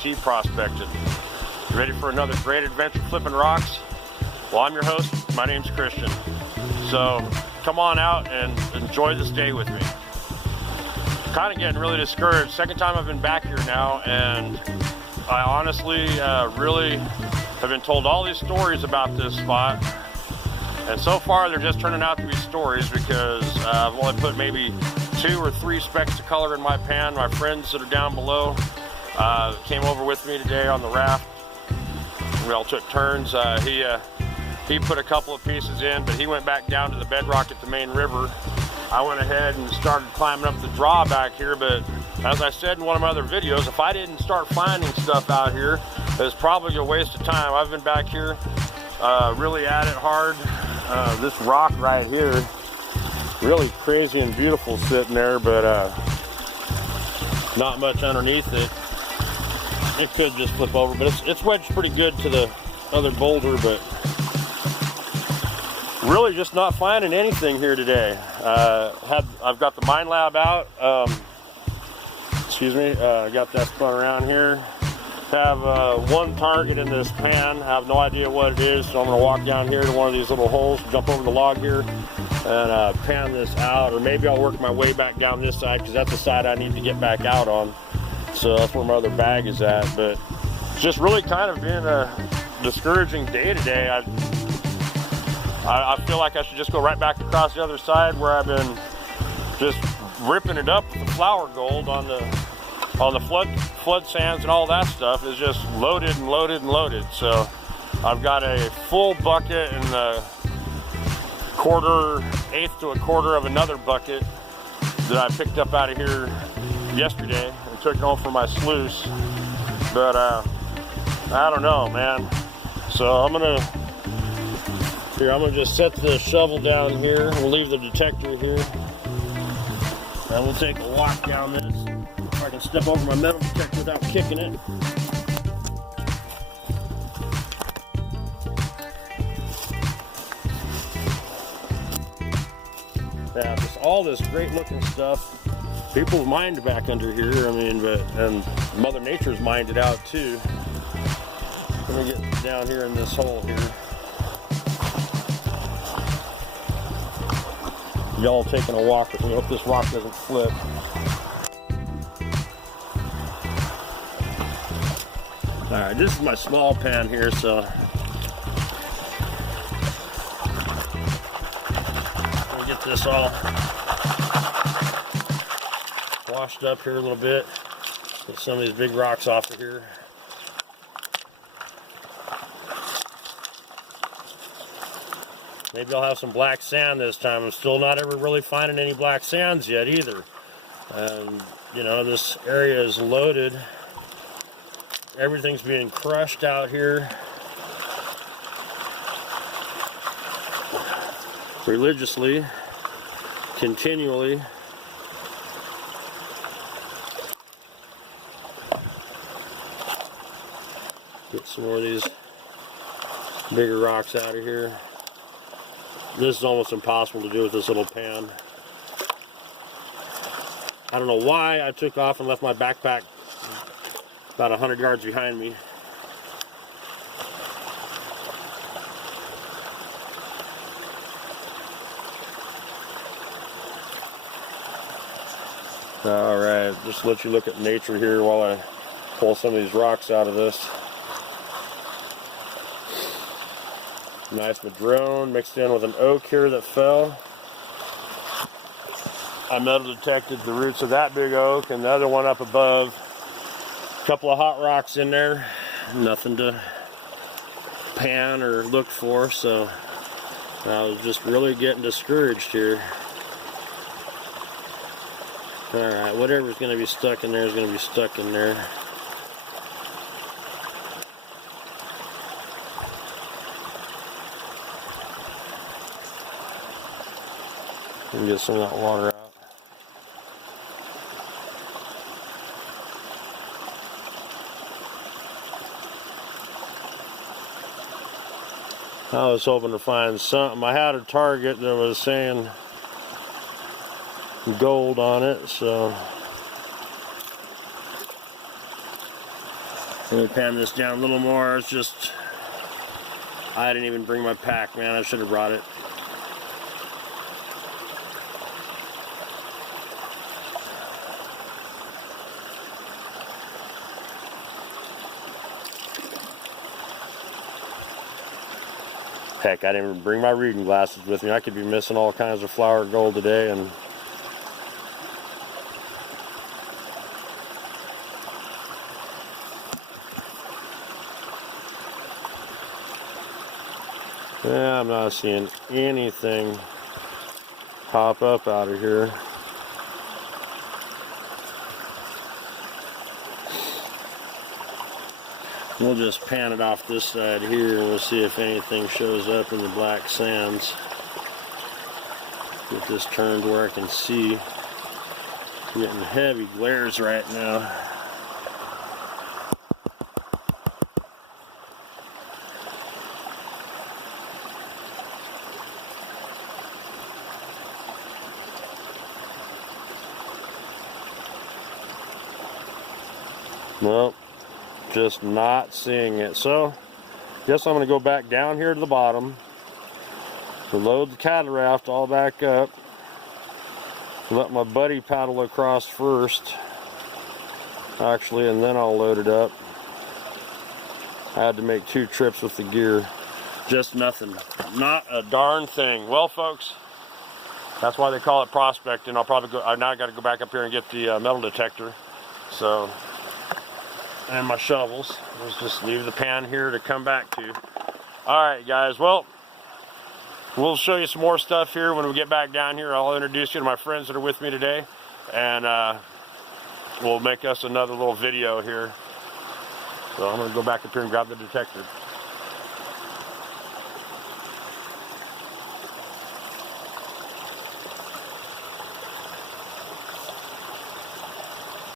T prospecting. Ready for another great adventure flipping rocks? Well, I'm your host. My name's Christian. So come on out and enjoy this day with me. Kind of getting really discouraged. Second time I've been back here now, and I honestly really have been told all these stories about this spot. And so far they're just turning out to be stories because I've only put maybe 2 or 3 specks of color in my pan. My friends that are down below came over with me today on the raft. We all took turns. He put a couple of pieces in, but he went back down to the bedrock at the main river. I went ahead and started climbing up the draw back here, but as I said in one of my other videos, if I didn't start finding stuff out here, it's probably a waste of time. I've been back here really at it hard. This rock right here, really crazy and beautiful sitting there, but not much underneath it. It could just flip over, but it's wedged pretty good to the other boulder, but really just not finding anything here today. I've got the mine lab out. I got that spun around here. Have one target in this pan. I have no idea what it is, so I'm going to walk down here to one of these little holes, jump over the log here, and pan this out. Or maybe I'll work my way back down this side, because that's the side I need to get back out on. So that's where my other bag is at. But it's just really kind of been a discouraging day today. I feel like I should just go right back across the other side where I've been just ripping it up with the flower gold on the flood sands and all that stuff is just loaded and loaded and loaded. So I've got a full bucket and a eighth to a quarter of another bucket that I picked up out of here yesterday and took it home for my sluice. But I don't know, man. So I'm gonna just set the shovel down here. We'll leave the detector here, and we'll take a walk down this. If I can step over my metal detector without kicking it. Yeah, just all this great looking stuff. People mined back under here, I mean, and Mother Nature's mined it out too. Let me get down here in this hole here. Y'all taking a walk with me. Hope this rock doesn't flip. Alright, this is my small pan here, so let me get this all washed up here a little bit. Get some of these big rocks off of here. Maybe I'll have some black sand this time. I'm still not ever really finding any black sands yet either. You know, this area is loaded. Everything's being crushed out here religiously, continually. Get some more of these bigger rocks out of here. This is almost impossible to do with this little pan. I don't know why I took off and left my backpack about 100 yards behind me. Alright, just let you look at nature here while I pull some of these rocks out of this. Nice madrone mixed in with an oak here that fell. I metal detected the roots of that big oak and the other one up above. A couple of hot rocks in there. Nothing to pan or look for, so I was just really getting discouraged here. Alright, whatever's going to be stuck in there is going to be stuck in there. And get some of that water out. I was hoping to find something. I had a target that was saying gold on it, so Let me pan this down a little more. It's just, I didn't even bring my pack, man. I should have brought it. Heck, I didn't even bring my reading glasses with me. I could be missing all kinds of flower gold today. And yeah, I'm not seeing anything pop up out of here. We'll just pan it off this side here and we'll see if anything shows up in the black sands. Get this turned where I can see. Getting heavy glares right now. Well, just not seeing it. So, guess I'm going to go back down here to the bottom, load the cattle raft all back up, let my buddy paddle across first, actually, and then I'll load it up. I had to make 2 trips with the gear. Just nothing. Not a darn thing. Well, folks, that's why they call it prospecting. I'll probably go, now I got to go back up here and get the metal detector. So, and my shovels. Let's just leave the pan here to come back to. Alright guys, well, we'll show you some more stuff here when we get back down here. I'll introduce you to my friends that are with me today, and we'll make us another little video here. So I'm going to go back up here and grab the detector.